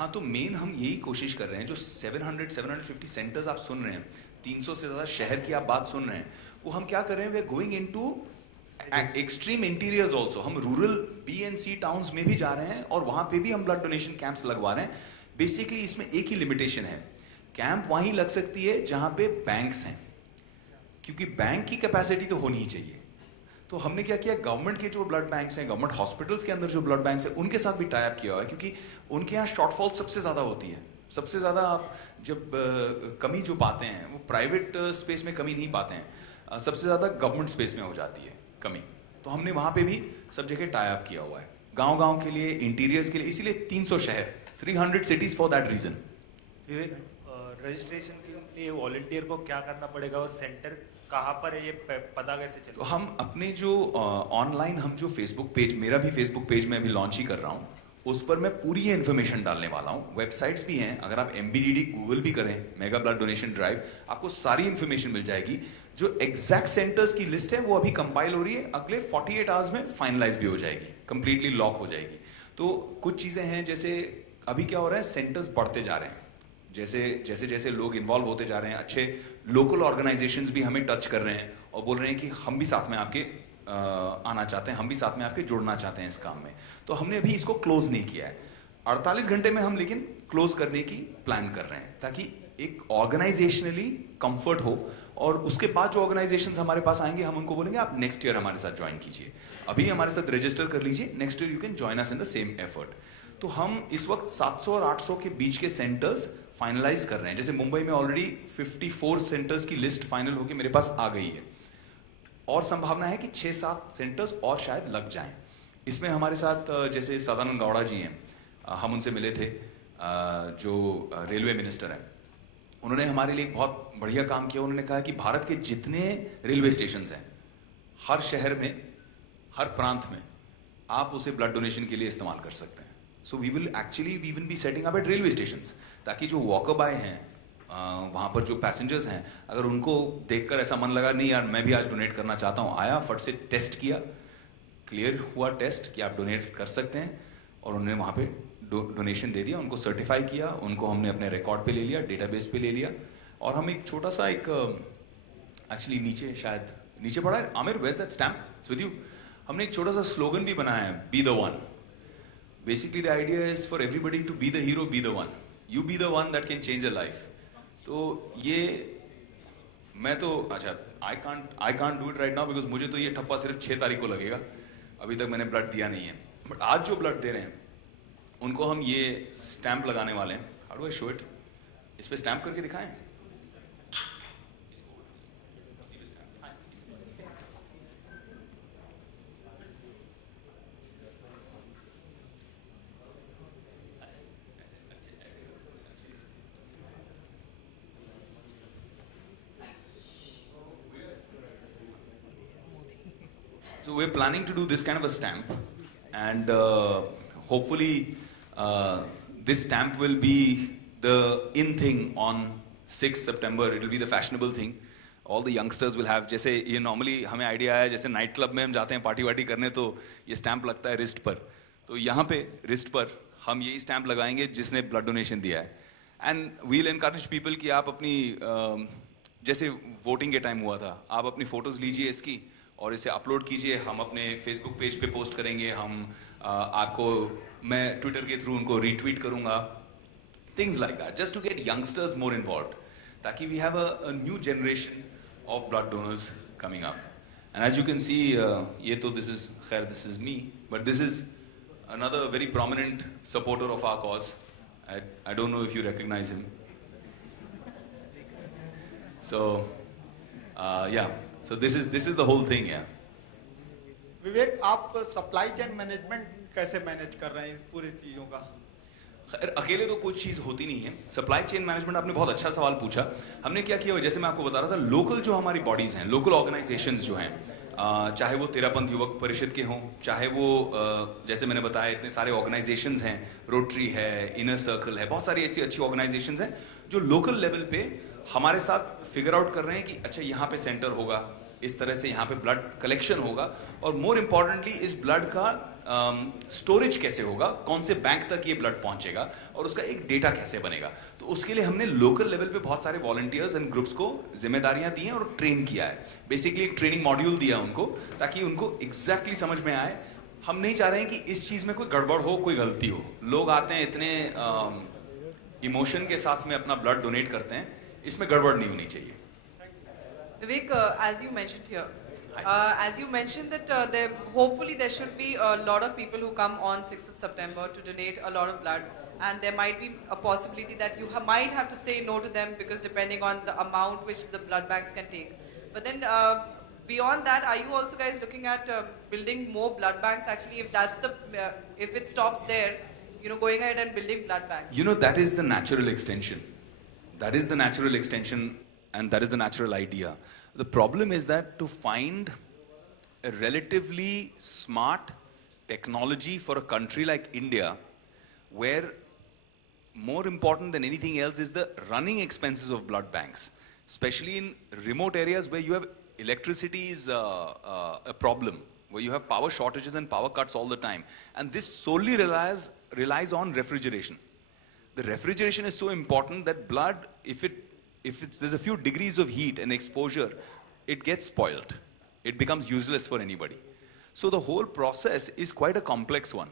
हाँ, तो मेन हम यही कोशिश कर रहे हैं, जो 750 सेंटर्स आप सुन रहे हैं, 300 से ज़्यादा शहर की आप बात सुन रहे हैं, वो हम क्या कर रहे हैं, we are going into extreme interiors also. हम rural B and C towns में भी जा रहे हैं और वहां पे भी हम ब्लड डोनेशन कैंप्स लगवा रहे हैं। बेसिकली इसमें एक ही लिमिटेशन है, कैंप वहीं लग सकती है जहां पे बैंक्स हैं, क्योंकि बैंक की कैपेसिटी तो होनी ही चाहिए। तो हमने क्या किया, गवर्नमेंट के जो ब्लड बैंक्स हैं, गवर्नमेंट हॉस्पिटल्स के अंदर जो ब्लड बैंक्स हैं, उनके साथ भी टाई अप किया हुआ है, क्योंकि उनके यहाँ शॉर्टफॉल सबसे ज़्यादा होती है। सबसे ज़्यादा आप जब कमी जो पाते हैं वो प्राइवेट स्पेस में कमी नहीं पाते हैं, सबसे ज़्यादा गवर्नमेंट स्पेस में हो जाती है कमी। तो हमने वहाँ पे भी सब जगह टाई अप किया हुआ है, गांव-गांव के लिए, इंटीरियर्स के लिए, इसीलिए 300 शहर, 300 cities for that reason. Registration के लिए वॉलंटियर को क्या करना पड़ेगा और सेंटर कहाँ पर है, ये पता कैसे चले? तो हम अपने जो ऑनलाइन हम जो फेसबुक पेज, मेरा भी फेसबुक पेज में अभी लॉन्च ही कर रहा हूँ, उस पर मैं पूरी ये इन्फॉर्मेशन डालने वाला हूँ। वेबसाइट्स भी हैं, अगर आप MBDD गूगल भी करें, मेगा ब्लड डोनेशन ड्राइव, आपको सारी इन्फॉर्मेशन मिल जाएगी। जो एग्जैक्ट सेंटर्स की लिस्ट है वो अभी कंपाइल हो रही है, अगले 48 आवर्स में फाइनलाइज भी हो जाएगी, कंप्लीटली लॉक हो जाएगी। तो कुछ चीजें हैं, जैसे अभी क्या हो रहा है, सेंटर्स बढ़ते जा रहे हैं, जैसे जैसे लोग इन्वॉल्व होते जा रहे हैं, अच्छे लोकल ऑर्गेनाइजेशंस भी हमें टच कर रहे हैं और बोल रहे हैं कि हम भी साथ में आपके आना चाहते हैं, हम भी साथ में आपके जुड़ना चाहते हैं इस काम में। तो हमने अभी इसको क्लोज नहीं किया है, 48 घंटे में हम लेकिन क्लोज करने की प्लान कर रहे हैं, ताकि एक ऑर्गेनाइजेशनली कंफर्ट हो, और उसके बाद जो ऑर्गेनाइजेशंस हमारे पास आएंगे हम उनको बोलेंगे आप नेक्स्ट ईयर हमारे साथ ज्वाइन कीजिए, अभी हमारे साथ रजिस्टर कर लीजिए, next year you can join us in the same effort. तो हम इस वक्त 700 और 800 के बीच के सेंटर्स फाइनलाइज कर रहे हैं। जैसे मुंबई में ऑलरेडी 54 सेंटर्स की लिस्ट फाइनल होकर मेरे पास आ गई है, और संभावना है कि 6-7 सेंटर्स और शायद लग जाएं। इसमें हमारे साथ जैसे सदानंद गौड़ा जी हैं, हम उनसे मिले थे, जो रेलवे मिनिस्टर हैं, उन्होंने हमारे लिए एक बहुत बढ़िया काम किया। उन्होंने कहा कि भारत के जितने रेलवे स्टेशन हैं, हर शहर में, हर प्रांत में आप उसे ब्लड डोनेशन के लिए इस्तेमाल कर सकते हैं। So we will actually we will be setting up at railway station, ताकि जो वॉकर बाय हैं, वहाँ पर जो पैसेंजर्स हैं, अगर उनको देखकर ऐसा मन लगा नहीं यार मैं भी आज डोनेट करना चाहता हूँ, आया फट से टेस्ट किया, क्लियर हुआ टेस्ट कि आप डोनेट कर सकते हैं, और उन्होंने वहाँ पे डोनेशन दे दिया, उनको सर्टिफाई किया, उनको हमने अपने रिकॉर्ड पे ले लिया, डेटाबेस पे ले लिया। और हम एक छोटा सा एक एक्चुअली नीचे, शायद नीचे पड़ा है, Aamir where's that stamp, it's with you. हमने एक छोटा सा स्लोगन भी बनाया है, be the one. Basically the idea is for everybody to be the hero, be the one, you be the one that can change a life. तो ये मैं तो अच्छा I can't do it right now, because मुझे तो ये ठप्पा सिर्फ 6 तारीख को लगेगा, अभी तक मैंने ब्लड दिया नहीं है। बट आज जो ब्लड दे रहे हैं उनको हम ये स्टैंप लगाने वाले हैं। How do I show it? इस पे स्टैंप करके दिखाएं। So we're planning to do this kind of a stamp, and hopefully this stamp will be the in thing on 6th September. It will be the fashionable thing. All the youngsters will have, जैसे ये normally हमें idea आया, जैसे night club में हम जाते हैं party वार्टी करने, तो ये स्टैंप लगता है रिस्ट पर, तो यहाँ पे रिस्ट पर हम यही स्टैंप लगाएंगे जिसने ब्लड डोनेशन दिया है। एंड वील एनकरेज पीपल कि आप अपनी जैसे वोटिंग के टाइम हुआ था, आप अपनी फोटोज लीजिए इसकी और इसे अपलोड कीजिए, हम अपने फेसबुक पेज पे पोस्ट करेंगे, हम आपको, मैं ट्विटर के थ्रू उनको रीट्वीट करूंगा, things like that, just to get youngsters more involved, ताकि we have a new generation of blood donors coming up. And as you can see, ये तो this is me, but this is another very prominent supporter of our cause. I don't know if you recognize him. So yeah, so this is the whole thing. Yeah. विवेक, आप supply chain management कैसे manage कर रहे हैं पूरी चीजों का? अकेले तो कोई चीज होती नहीं है। सप्लाई चेन मैनेजमेंट, आपने बहुत अच्छा सवाल पूछा। हमने क्या किया, जैसे मैं आपको बता रहा था, लोकल जो हमारी बॉडीज हैं, लोकल ऑर्गेनाइजेशंस जो हैं, चाहे वो तेरापंथ युवक परिषद के हों, चाहे वो जैसे मैंने बताया इतने सारे ऑर्गेनाइजेशंस हैं, रोटरी है, इनर सर्कल है, बहुत सारी ऐसी अच्छी ऑर्गेनाइजेशंस हैं जो लोकल लेवल पे हमारे साथ फिगर आउट कर रहे हैं कि अच्छा यहाँ पे सेंटर होगा, इस तरह से यहाँ पे ब्लड कलेक्शन होगा, और मोर इम्पोर्टेंटली इस ब्लड का स्टोरेज कैसे होगा, कौन से बैंक तक ये ब्लड पहुंचेगा और उसका एक डेटा कैसे बनेगा। तो उसके लिए हमने लोकल लेवल पे बहुत सारे वॉलंटियर्स एंड ग्रुप्स को जिम्मेदारियां दी हैं और ट्रेन किया है। बेसिकली एक ट्रेनिंग मॉड्यूल दिया उनको ताकि उनको एग्जैक्टली समझ में आए। हम नहीं चाह रहे हैं कि इस चीज में कोई गड़बड़ हो, कोई गलती हो। लोग आते हैं इतने इमोशन के साथ में अपना ब्लड डोनेट करते हैं, इसमें गड़बड़ नहीं होनी चाहिए। Vivek, as you mentioned here, as you mentioned that hopefully there should be a lot of people who come on 6th of September to donate a lot of blood, and there might be a possibility that you might have to say no to them because depending on the amount which the blood banks can take. But then beyond that, are you also guys looking at building more blood banks? Actually, if that's the if it stops there, going ahead and building blood banks. That is the natural extension. That is the natural extension, and that is the natural idea. The problem is that to find a relatively smart technology for a country like India, where more important than anything else is the running expenses of blood banks, especially in remote areas where you have electricity is a problem, where you have power shortages and power cuts all the time. And this solely relies on refrigeration. The refrigeration is so important that blood, if there's a few degrees of heat and exposure, it gets spoiled. It becomes useless for anybody. So the whole process is quite a complex one.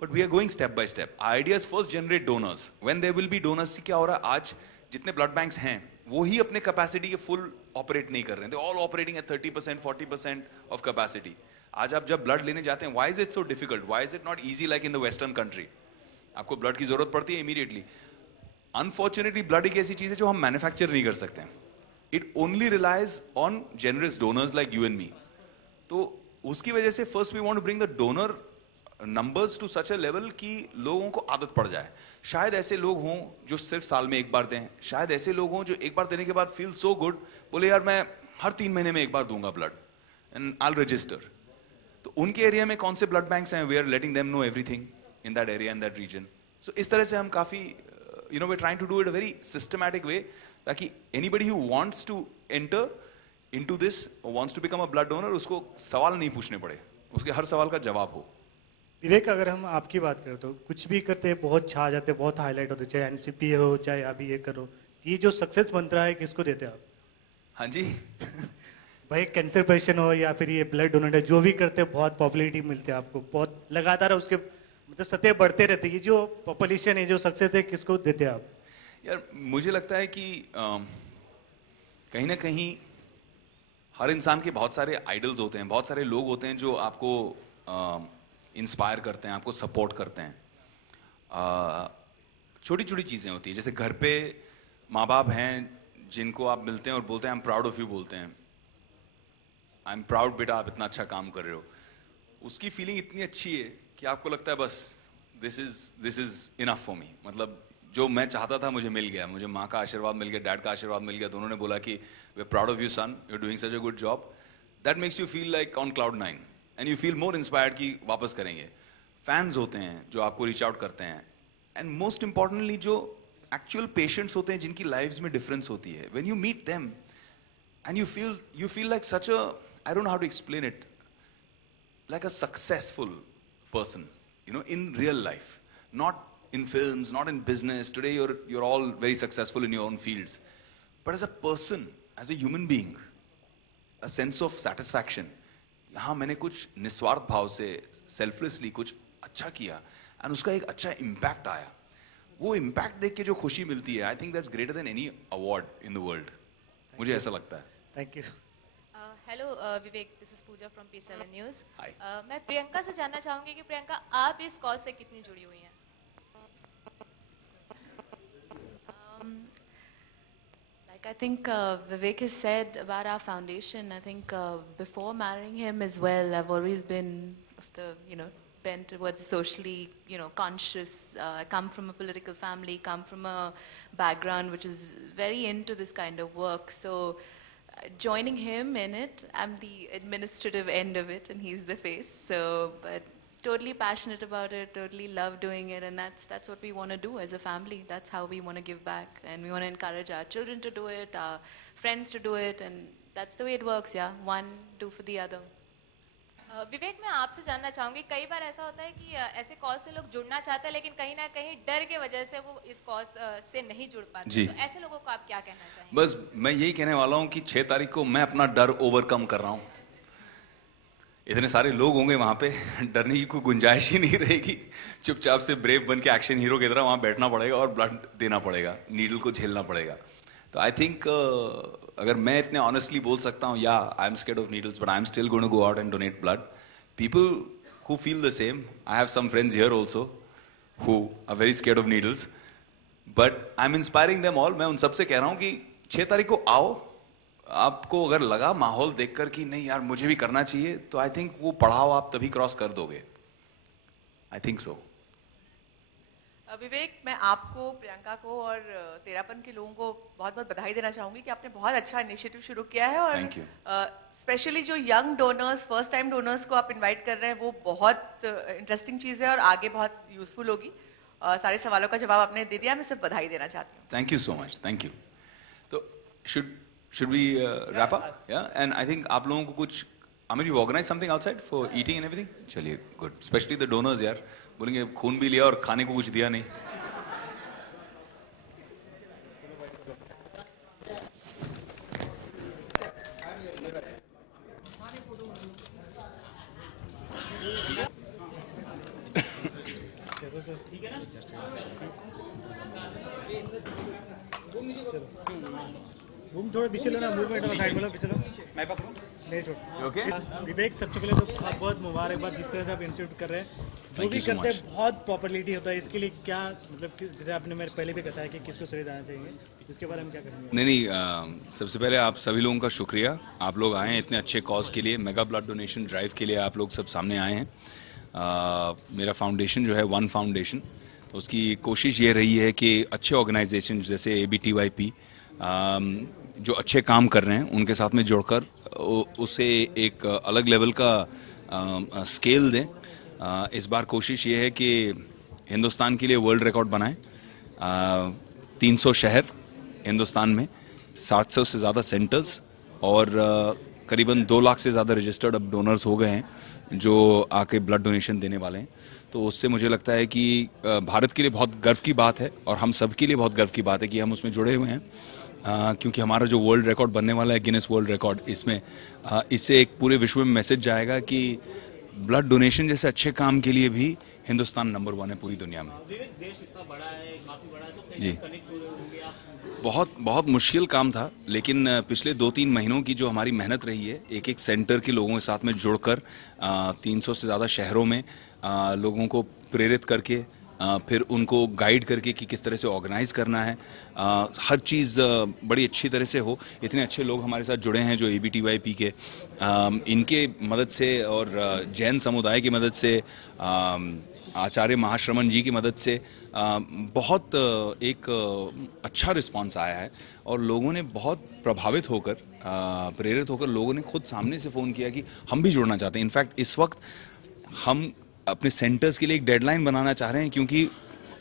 But we are going step by step. Our idea is first generate donors. When there will be donors, see क्या हो रहा है आज जितने blood banks हैं, वो ही अपने capacity के full operate नहीं कर रहे हैं. They're all operating at 30%, 40% of capacity. आज आप जब blood लेने जाते हैं, why is it so difficult? Why is it not easy like in the Western country? आपको blood की जरूरत पड़ती है immediately. Unfortunately, blood एक ऐसी चीज है जो हम manufacture नहीं कर सकते हैं. It only relies on generous donors like you and me. तो उसकी वजह से first we want to bring the donor numbers to such a level कि लोगों को आदत पड़ जाए. शायद ऐसे लोग हों जो सिर्फ साल में एक बार दें, शायद ऐसे लोग हों जो एक बार देने के बाद feel so good, बोले यार मैं हर 3 महीने में एक बार दूंगा blood and I'll register. तो उनके एरिया में कौन से blood banks हैं, we are letting them know everything in that area and that region. So इस तरह से हम काफी we're trying to do it a very systematic way ताकि anybody who wants to enter into this or wants to become a blood donor उसको सवाल नहीं पूछने पड़े, उसके हर सवाल का जवाब हो. विवेक, अगर हम आपकी बात करें तो कुछ भी करते हैं बहुत छा जाते हैं, बहुत हाईलाइट होते, चाहे एनसीपी हो चाहे अभी ये करो, ये जो सक्सेस मंत्र है किसको देते हैं आप? हाँ जी. भाई कैंसर पेशेंट हो या फिर ये ब्लड डोनेट, जो भी करते हैं बहुत पॉपुलैरिटी मिलती है आपको, बहुत लगातार उसके मतलब सतह बढ़ते रहते हैं. ये जो पॉपुलेशन है, जो सक्सेस है, किसको देते हैं आप? यार मुझे लगता है कि कहीं ना कहीं हर इंसान के बहुत सारे आइडल्स होते हैं, बहुत सारे लोग होते हैं जो आपको इंस्पायर करते हैं, आपको सपोर्ट करते हैं. छोटी छोटी चीज़ें होती हैं, जैसे घर पे माँ बाप हैं जिनको आप मिलते हैं और बोलते हैं I am proud of you, बोलते हैं आई एम प्राउड बेटा आप इतना अच्छा काम कर रहे हो. उसकी फीलिंग इतनी अच्छी है कि आपको लगता है बस this is enough for me. मतलब जो मैं चाहता था मुझे मिल गया, मुझे माँ का आशीर्वाद मिल गया, डैड का आशीर्वाद मिल गया, दोनों ने बोला कि we are proud of you son, you are doing such a good job. That makes you feel like on cloud 9 and you feel more inspired कि वापस करेंगे. फैंस होते हैं जो आपको रीच आउट करते हैं, एंड मोस्ट इंपॉर्टेंटली जो एक्चुअल पेशेंट्स होते हैं जिनकी लाइफ्स में डिफरेंस होती है. When you meet them and you feel like such a, I don't know how to explain it, like a successful person, in real life, not in films, not in business. Today you're all very successful in your own fields, but as a person, as a human being, a sense of satisfaction. यहाँ मैंने कुछ निस्वार्थ भाव से selflessly कुछ अच्छा किया and उसका एक अच्छा impact आया. वो impact देख के जो खुशी मिलती है, I think that's greater than any award in the world. मुझे ऐसा लगता है. Thank you. Hello Vivek, this is Pooja from P7 news. Hi. मैं प्रियंका से जानना चाहूंगी कि प्रियंका आप इस कॉज से कितनी जुड़ी हुई हैं? Like I think Vivek has said about our foundation. I think before marrying him as well, I've always been of the bent towards socially conscious. I come from a political family, come from a background which is very into this kind of work. So joining him in it, I'm the administrative end of it and he's the face. So but totally passionate about it, totally love doing it, and that's what we want to do as a family. That's how we want to give back, and we want to encourage our children to do it, our friends to do it, and that's the way it works. Yeah, one do for the other. विवेक, मैं आपसे जानना चाहूंगी, कई बार ऐसा होता है कि ऐसे कॉज से लोग जुड़ना चाहते हैं लेकिन कहीं ना कहीं डर के वजह से वो इस कॉज से नहीं जुड़ पाते, जी। तो ऐसे लोगों को आप क्या कहना चाहेंगे? बस मैं यही कहने वाला हूं कि 6 तारीख को मैं अपना डर ओवरकम कर रहा हूं। इतने सारे लोग होंगे वहां पे, डरने की कोई गुंजाइश ही नहीं रहेगी। चुपचाप से ब्रेव बन के एक्शन हीरो की तरह वहां बैठना पड़ेगा और ब्लड देना पड़ेगा, नीडल को झेलना पड़ेगा। तो आई थिंक अगर मैं इतने ऑनेस्टली बोल सकता हूँ, या I am scared of needles but I am still going to go out and donate blood. People who feel the same, I have some friends here also who are very scared of needles, but I am inspiring them all. मैं उन सबसे कह रहा हूँ कि 6 तारीख को आओ। आपको अगर लगा माहौल देखकर कि नहीं यार मुझे भी करना चाहिए, तो आई थिंक वो पड़ाव आप तभी क्रॉस कर दोगे। I think so. विवेक, मैं आपको, प्रियंका को और तेरापन के लोगों को बहुत बहुत बधाई देना चाहूंगी कि आपने बहुत अच्छा इनिशिएटिव शुरू किया है, और Thank you. स्पेशली जो young donors, first time donors को आप इनवाइट कर रहे हैं, वो बहुत इंटरेस्टिंग चीज़ है और आगे बहुत यूजफुल होगी। सारे सवालों का जवाब आपने दे दिया, मैं सिर्फ बधाई देना चाहती हूँ। Thank you so much, thank you. तो should we wrap up? Yeah, and I think आप लोगों को कुछ, I mean, you organize something outside for eating and everything? चलिए, good. Especially the donors यार, बोलेंगे खून भी लिया और खाने को कुछ दिया नहीं। घूम थोड़ा पीछे लो ना, मूवमेंट और साइड बोलो, पीछे लो। मैं पकड़ूं? नहीं छोड़। ओके। विवेक, सबसे पहले तो बहुत बहुत मुबारकबाद जिस तरह से आप इंस्टीट्यूट कर रहे हैं। जो भी करते हैं बहुत पॉपुलरिटी होता है, इसके लिए क्या मतलब जैसे आपने मेरे पहले भी बताया कि किसको श्रेय देना चाहिए, इसके बारे में क्या करेंगे? नहीं, सबसे पहले आप सभी लोगों का शुक्रिया। आप लोग आए हैं इतने अच्छे कॉज के लिए, मेगा ब्लड डोनेशन ड्राइव के लिए आप लोग सब सामने आए हैं। मेरा फाउंडेशन जो है वन फाउंडेशन, तो उसकी कोशिश ये रही है कि अच्छे ऑर्गेनाइजेशन जैसे ABTYP जो अच्छे काम कर रहे हैं उनके साथ में जुड़कर उसे एक अलग लेवल का स्केल दें। इस बार कोशिश ये है कि हिंदुस्तान के लिए वर्ल्ड रिकॉर्ड बनाएं। 300 शहर हिंदुस्तान में, 700 से ज़्यादा सेंटर्स और करीबन 2 लाख से ज़्यादा रजिस्टर्ड अब डोनर्स हो गए हैं जो आके ब्लड डोनेशन देने वाले हैं। तो उससे मुझे लगता है कि भारत के लिए बहुत गर्व की बात है और हम सब के लिए बहुत गर्व की बात है कि हम उसमें जुड़े हुए हैं, क्योंकि हमारा जो वर्ल्ड रिकॉर्ड बनने वाला है, गिनेस वर्ल्ड रिकॉर्ड, इसमें इससे एक पूरे विश्व में मैसेज जाएगा कि ब्लड डोनेशन जैसे अच्छे काम के लिए भी हिंदुस्तान नंबर 1 है पूरी दुनिया में। देश इतना बड़ा है, काफी बड़ा है, तो जी, कैसे कनेक्ट होंगे आप? बहुत मुश्किल काम था, लेकिन पिछले 2-3 महीनों की जो हमारी मेहनत रही है, एक एक सेंटर के लोगों के साथ में जुड़कर 300 से ज़्यादा शहरों में लोगों को प्रेरित करके फिर उनको गाइड करके कि किस तरह से ऑर्गेनाइज करना है, हर चीज़ बड़ी अच्छी तरह से हो। इतने अच्छे लोग हमारे साथ जुड़े हैं जो ABTYP के, इनके मदद से और जैन समुदाय की मदद से, आचार्य महाश्रमण जी की मदद से बहुत एक अच्छा रिस्पांस आया है और लोगों ने बहुत प्रभावित होकर, प्रेरित होकर लोगों ने खुद सामने से फ़ोन किया कि हम भी जुड़ना चाहते हैं। इनफैक्ट इस वक्त हम अपने सेंटर्स के लिए एक डेडलाइन बनाना चाह रहे हैं, क्योंकि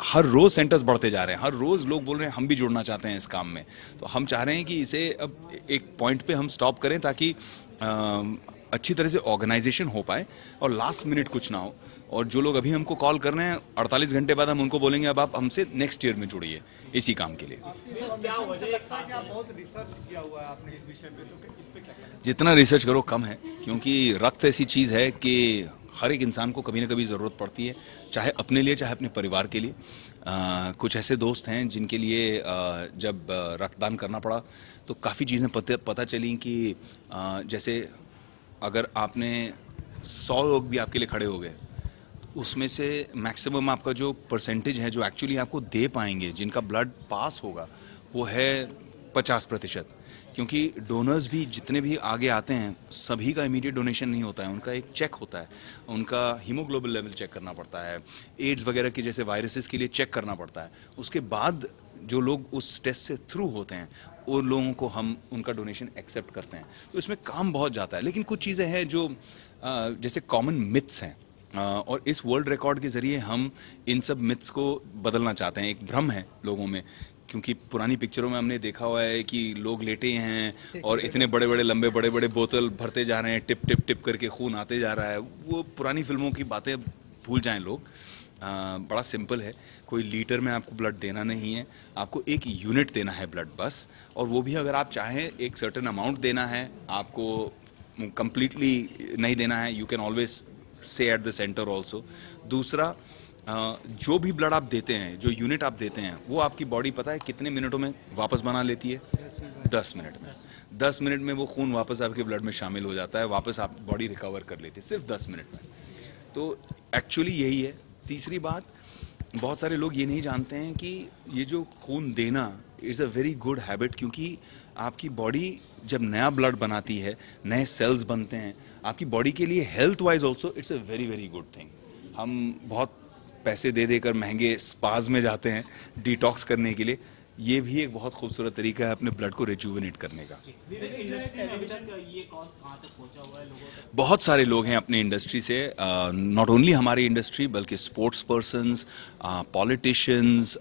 हर रोज़ सेंटर्स बढ़ते जा रहे हैं, हर रोज़ लोग बोल रहे हैं हम भी जुड़ना चाहते हैं इस काम में। तो हम चाह रहे हैं कि इसे अब एक पॉइंट पे हम स्टॉप करें ताकि अच्छी तरह से ऑर्गेनाइजेशन हो पाए और लास्ट मिनट कुछ ना हो। और जो लोग अभी हमको कॉल कर रहे हैं, 48 घंटे बाद हम उनको बोलेंगे अब आप हमसे नेक्स्ट ईयर में जुड़िए इसी काम के लिए। बहुत रिसर्च किया हुआ है आपने इस विषय पे, तो इस पे क्या कहना? जितना रिसर्च करो कम है, क्योंकि रक्त ऐसी चीज़ है कि हर एक इंसान को कभी ना कभी ज़रूरत पड़ती है, चाहे अपने लिए चाहे अपने परिवार के लिए। कुछ ऐसे दोस्त हैं जिनके लिए जब रक्तदान करना पड़ा तो काफ़ी चीज़ें पता चली कि जैसे अगर आपने 100 लोग भी आपके लिए खड़े हो गए, उसमें से मैक्सिमम आपका जो परसेंटेज है जो एक्चुअली आपको दे पाएंगे, जिनका ब्लड पास होगा, वो है 50%। क्योंकि डोनर्स भी जितने भी आगे आते हैं सभी का इमीडिएट डोनेशन नहीं होता है, उनका एक चेक होता है, उनका हीमोग्लोबिन लेवल चेक करना पड़ता है, एड्स वगैरह की जैसे वायरसेस के लिए चेक करना पड़ता है। उसके बाद जो लोग उस टेस्ट से थ्रू होते हैं उन लोगों को हम उनका डोनेशन एक्सेप्ट करते हैं। तो इसमें काम बहुत जाता है, लेकिन कुछ चीज़ें हैं जो जैसे कॉमन मिथ्स हैं, और इस वर्ल्ड रिकॉर्ड के ज़रिए हम इन सब मिथ्स को बदलना चाहते हैं। एक भ्रम है लोगों में क्योंकि पुरानी पिक्चरों में हमने देखा हुआ है कि लोग लेटे हैं और इतने बड़े बड़े लंबे बड़े बड़े बोतल भरते जा रहे हैं, टिप टिप टिप करके खून आते जा रहा है। वो पुरानी फिल्मों की बातें भूल जाएं लोग। बड़ा सिंपल है, कोई लीटर में आपको ब्लड देना नहीं है, आपको एक यूनिट देना है ब्लड बस। और वो भी अगर आप चाहें एक सर्टेन अमाउंट देना है, आपको कंप्लीटली नहीं देना है, you can always say at the centre also. दूसरा, जो भी ब्लड आप देते हैं, जो यूनिट आप देते हैं, वो आपकी बॉडी पता है कितने मिनटों में वापस बना लेती है? 10 मिनट में। 10 मिनट में वो खून वापस आपके ब्लड में शामिल हो जाता है, वापस आप बॉडी रिकवर कर लेती है सिर्फ 10 मिनट में। तो एक्चुअली यही है। तीसरी बात, बहुत सारे लोग ये नहीं जानते हैं कि ये जो खून देना is a very good habit, क्योंकि आपकी बॉडी जब नया ब्लड बनाती है, नए सेल्स बनते हैं, आपकी बॉडी के लिए health wise also it's a very very good thing. हम बहुत पैसे दे देकर महंगे स्पाज में जाते हैं डिटॉक्स करने के लिए, ये भी एक बहुत खूबसूरत तरीका है अपने ब्लड को रिजुविनेट करने का। बहुत सारे लोग हैं अपने इंडस्ट्री से, नॉट ओनली हमारी इंडस्ट्री बल्कि sports persons, politicians,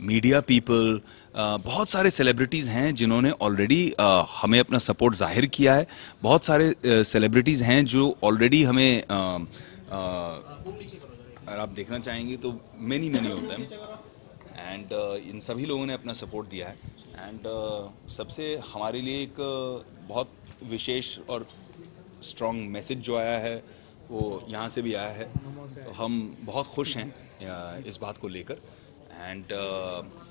media people, बहुत सारे सेलिब्रिटीज़ हैं जिन्होंने ऑलरेडी हमें अपना सपोर्ट जाहिर किया है। बहुत सारे सेलिब्रिटीज़ हैं जो ऑलरेडी हमें अगर आप देखना चाहेंगे तो many of them, and in सभी लोगों ने अपना सपोर्ट दिया है। एंड सबसे हमारे लिए एक बहुत विशेष और स्ट्रॉन्ग मैसेज जो आया है वो यहाँ से भी आया है, तो हम बहुत खुश हैं इस बात को लेकर। एंड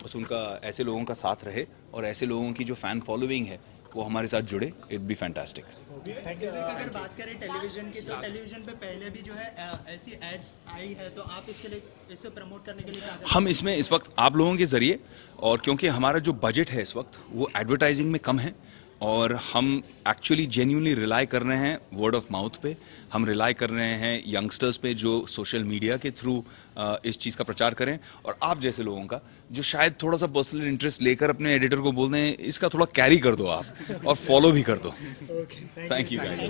बस उनका ऐसे लोगों का साथ रहे और ऐसे लोगों की जो फ़ैन फॉलोइंग है वो हमारे साथ जुड़े, इट बी फैंटास्टिक। अगर बात करें टेलीविजन की, तो टेलीविजन पे पहले भी जो है ऐसी एड्स आई है, तो आप इसके लिए इसे प्रमोट करने के लिए क्या करें? हम इसमें इस वक्त आप लोगों के ज़रिए, और क्योंकि हमारा जो बजट है इस वक्त वो एडवर्टाइजिंग में कम है, और हम एक्चुअली जेन्युइनली रिलाई कर रहे हैं वर्ड ऑफ माउथ पे, हम रिलाई कर रहे हैं यंगस्टर्स पे जो सोशल मीडिया के थ्रू इस चीज़ का प्रचार करें, और आप जैसे लोगों का जो शायद थोड़ा सा पर्सनल इंटरेस्ट लेकर अपने एडिटर को बोल दें इसका थोड़ा कैरी कर दो आप और फॉलो भी कर दो। Thank you guys.